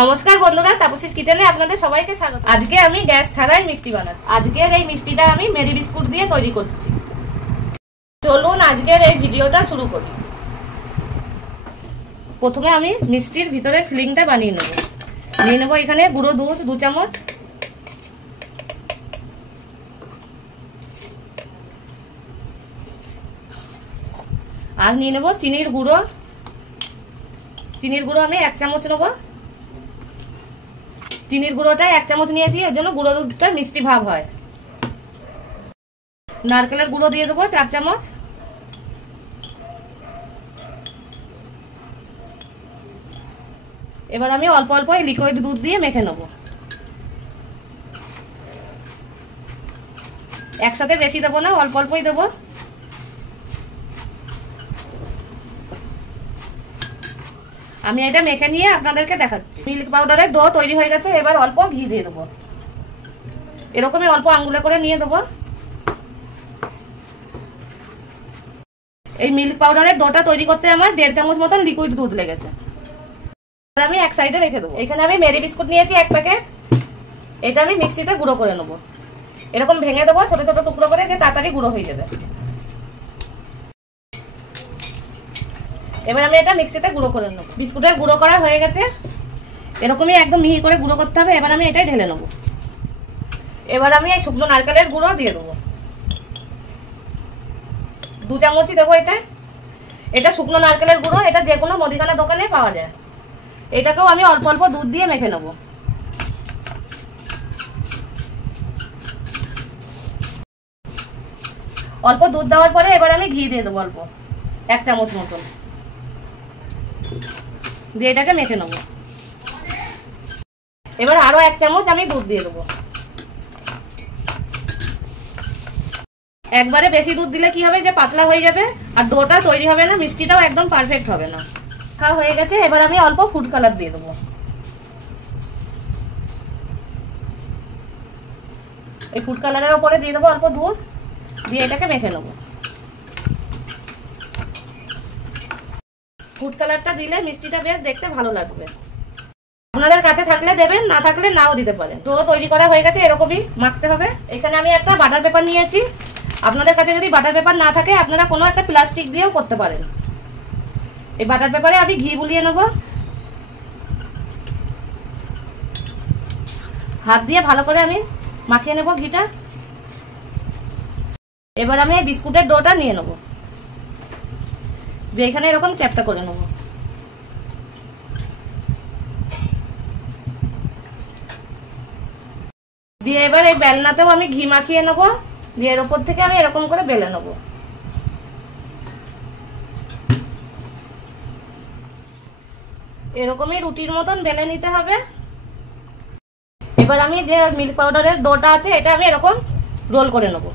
নমস্কার বন্ধুরা, তাপসীস কিচেনে আপনাদের সবাইকে স্বাগত। আজকে আমি গ্যাস ছাড়াই মিষ্টি বানাচ্ছি। আজকের এই মিষ্টিটা আমি মেরি বিস্কুট দিয়ে তৈরি করছি। চলুন আজকের এই ভিডিওটা শুরু করি। প্রথমে আমি মিষ্টির ভিতরে ফিলিংটা বানিয়ে নেব। নিয়ে নেব এখানে গুঁড়ো দুধ 2 চামচ, আর নিয়ে নেব চিনির গুঁড়ো। চিনির গুঁড়ো আমি 1 চামচ নেব। চিনির গুঁড়োটা 1 চামচ নিয়েছি, এর জন্য গুঁড়ো দুধটা মিষ্টি ভাব হয়। নারকেলের গুঁড়ো দিয়ে দেবো 4 চামচ। এবার আমি অল্প অল্প লিকুইড দুধ দিয়ে মেখে নেব। একসাথে বেশি দেবো না, অল্প অল্পই দেবো। আমি এটা মেখে নিয়ে আপনাদেরকে দেখাচ্ছি। মিল্ক পাউডারের ডো তৈরি হয়ে গেছে। এবার অল্প ঘি দিয়ে দেবো। এরকমই অল্প আঙ্গুলে করে নিয়ে দেবো। এই মিল্ক পাউডারের ডোটা তৈরি করতে আমার 1.5 চামচ মতন লিকুইড দুধ লেগেছে। আমি এক সাইডে রেখে দেবো। এখানে আমি মেরি বিস্কুট নিয়েছি 1 প্যাকেট। এটা আমি মিক্সিতে গুঁড়ো করে নেবো। এরকম ভেঙে দেবো ছোট ছোট টুকরো করে, যে তাড়াতাড়ি গুঁড়ো হয়ে যাবে। এবার আমি এটা মিক্সিতে গুঁড়ো করে নেব। বিস্কুটের গুঁড়ো করা হয়ে গেছে। এরকমই একদম মিহি করে গুঁড়ো করতে হবে। এবার আমি এটাই ঢেলে নেব। এবার আমি এই শুকনো নারকেলের গুঁড়ো দিয়ে দেবো। 2 চামচই দেবো। এটা শুকনো নারকেলের গুঁড়ো। এটা যে কোনো মুদিখানা দোকানে পাওয়া যায়। এটাকেও আমি অল্প অল্প দুধ দিয়ে মেখে নেব। অল্প দুধ দেওয়ার পরে এবার আমি ঘি দিয়ে দেবো অল্প, 1 চামচ মতন দিয়ে এটাকে মেখে নেব। এবার আরো 1 চামচ আমি দুধ দিয়ে দেবো। একবারে বেশি দুধ দিলে কি হবে, যে পাতলা হয়ে যাবে আর ডোটা তৈরি হবে না, মিষ্টিটাও একদম পারফেক্ট হবে না। হয়ে গেছে। এবার আমি অল্প ফুড কালার দিয়ে দেবো। এই ফুড কালারের ওপরে দিয়ে দেবো অল্প দুধ দিয়ে এটাকে মেখে নেব। ফুড কালারটা দিলে মিষ্টিটা বেশ দেখতে ভালো লাগবে। আপনাদের কাছে থাকলে দেবেন, না থাকলে নাও দিতে পারেন। ডো তৈরি করা হয়ে গেছে। এরকমই মাখতে হবে। এখানে আমি একটা বাটার পেপার নিয়েছি। আপনাদের কাছে যদি বাটার পেপার না থাকে, আপনারা কোনো একটা প্লাস্টিক দিয়েও করতে পারেন। এই বাটার পেপারে আমি ঘি বুলিয়ে নেব। হাত দিয়ে ভালো করে আমি মাখিয়ে নেব ঘিটা। এবার আমি এই বিস্কুটের ডোটা নিয়ে নেব, যে এখানে এরকম চ্যাপটা করে নেব। দিয়ে এবার এই বেলনাতেও আমি ঘি মাখিয়ে নেব। দিয়ে এর উপর থেকে আমি এরকম করে বেলে নেব। এরকমই রুটির মতন বেলে নিতে হবে। এবার আমি যে মিল্ক পাউডারের ডোটা আছে, এটা আমি এরকম রোল করে নেব।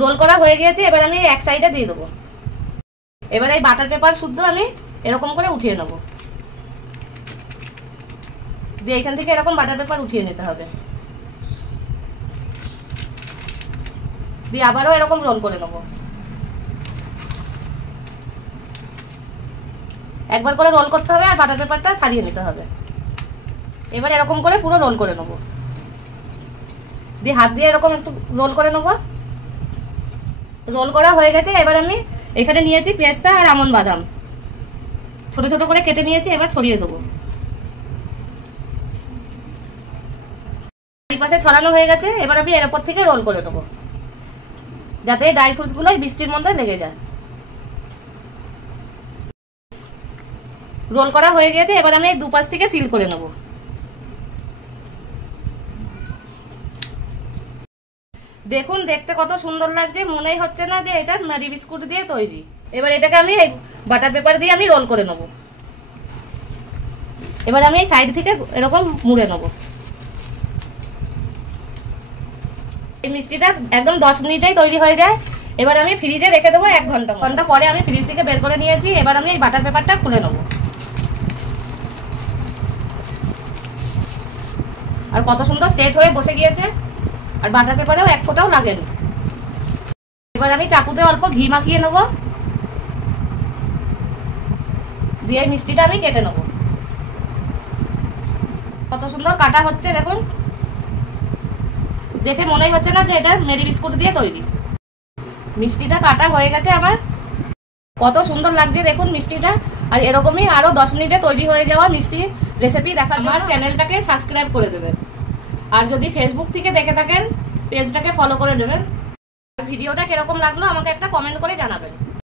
রোল করা হয়ে গিয়েছে। এবার আমি এক সাইডে দিয়ে দেবো। এবার এই বাটার পেপার শুদ্ধ আমি এরকম করে উঠিয়ে নেব। দিয়ে এখান থেকে এরকম বাটার পেপার উঠিয়ে নিতে হবে। দিয়ে আবারও এরকম রোল করে নেব। একবার করে রোল করতে হবে আর বাটার পেপারটা ছাড়িয়ে নিতে হবে। এবার এরকম করে পুরো রোল করে নেব। দিয়ে হাত দিয়ে এরকম একটু রোল করে নেব। রোল করা হয়ে গেছে। এবার আমি এখানে নিয়েছি পেস্তা আর আমন্ড বাদাম, ছোট ছোট করে কেটে নিয়েছি। এবার ছড়িয়ে দেবো। এই পাশে ছড়ানো হয়ে গেছে। এবার আমি এর উপর থেকে রোল করে দেবো, যাতে ড্রাই ফ্রুটস গুলো বৃষ্টির মধ্যে লেগে যায়। রোল করা হয়ে গেছে। এবার আমি এই দুপাশ থেকে সিল করে নেব। দেখুন দেখতে কত সুন্দর লাগছে। মনেই হচ্ছে না যে এটা মেরি বিস্কুট দিয়ে তৈরি। এবার এটাকে আমি এই বাটার পেপার দিয়ে আমি রোল করে নেব। এবার আমি এই সাইড থেকে এরকম মুড়ে নেব। এই মিষ্টিটা একদম 10 মিনিটেই তৈরি হয়ে যায়। এবার আমি ফ্রিজে রেখে দেবো 1 ঘন্টা পরে আমি ফ্রিজ থেকে বের করে নিয়েছি। এবার আমি এই বাটার পেপারটা খুলে নেব। আর কত সুন্দর সেট হয়ে বসে গিয়েছে, আর বাটার পেপারেও 1 ফোঁটাও লাগেনি। এবার আমি চাকুতে অল্প ঘি মাখিয়ে নেব। দিয়ে মিষ্টিটা আমি কেটে নেবো। কত সুন্দর কাটা হচ্ছে দেখুন, দেখে মনেই হচ্ছে না যে এটা মেরি বিস্কুট দিয়ে তৈরি। মিষ্টিটা কাটা হয়ে গেছে আমার, কত সুন্দর লাগছে দেখুন মিষ্টিটা। আর এরকমই আরো 10 মিনিটে তৈরি হয়ে যাওয়া মিষ্টি রেসিপি দেখার জন্য আমার চ্যানেলটাকে সাবস্ক্রাইব করে দেবেন। আর যদি ফেসবুক থেকে দেখে থাকেন পেজটাকে ফলো করে দেবেন। ভিডিওটা কিরকম লাগলো আমাকে একটা কমেন্ট করে জানাবেন।